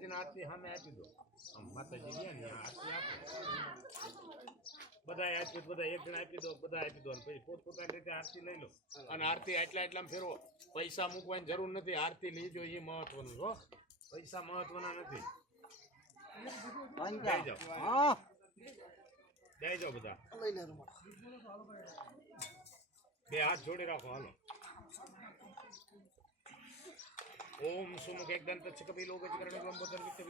માતાજીને આરતી સામે આપી દો. આમ માતાજી ગયા ને આરતી આપો. બધા આપી, બધા એક જણ આપી દો, બધા આપી દો. પછી પોતપોતાની રીતે આરતી લઈ લો. અને આરતી એટલા ફેરવો. પૈસા મૂકવાની જરૂર નથી. આરતી લીજો એ મહત્વનું હો. પૈસા મહત્વના નથી. જઈ જાઓ બધા. બે હાથ જોડી રાખો. હાલો. ઓમ સુમુખ એકદંત કપિલો ગજકર્ણ ગંબોધર વિક્રમ